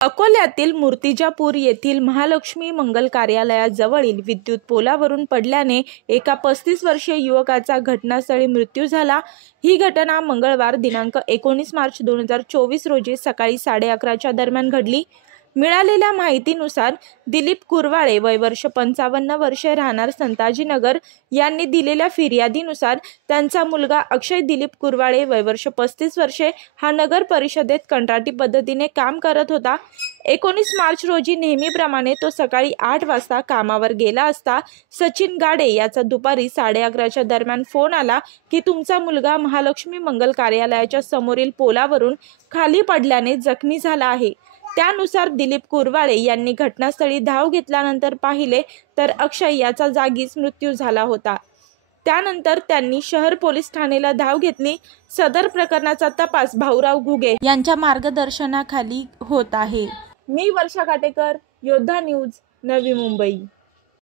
अकोल्यातील मूर्तिजापूर येथील महालक्ष्मी मंगल कार्यालयाजवळील विद्युत पोलावरून पडल्याने एका 35 वर्षीय युवकाचा घटनास्थळी मृत्यू झाला। ही घटना मंगळवार दिनांक 19 मार्च 2024 रोजी सकाळी 11:30च्या दरम्यान घडली। मिळालेल्या माहितीनुसार दिलीप कुरवाळे वय वर्ष 55 वर्षे राहणार संताजीनगर यांनी दिलेल्या फिर्यादीनुसार त्यांचा मुलगा अक्षय दिलीप कुरवाळे वय वर्ष 35 वर्षे हा नगर परिषदेत कंत्राटी पद्धतीने काम करत होता। 19 मार्च रोजी नेहमीप्रमाणे तो सकाळी 8 वाजता कामावर गेला असता सचिन गाडे याचा दुपारी 11:30च्या दरम्यान फोन आला की तुमचा मुलगा महालक्ष्मी मंगल कार्यालयाच्या समोरील पोलावरून खाली पडल्याने जखमी झाला आहे। त्यानुसार दिलीप कुरवाळे यांनी घटनास्थळी धाव घेतल्यानंतर पाहिले तर अक्षय याचा जागीच मृत्यू झाला होता। त्यानंतर त्यांनी शहर पोलीस ठाण्याला धाव घेतली। सदर प्रकरणाचा तपास भाऊराव घुगे यांच्या मार्गदर्शनाखाली होत आहे। मी वर्षा काटेकर, योद्धा न्यूज, नवी मुंबई।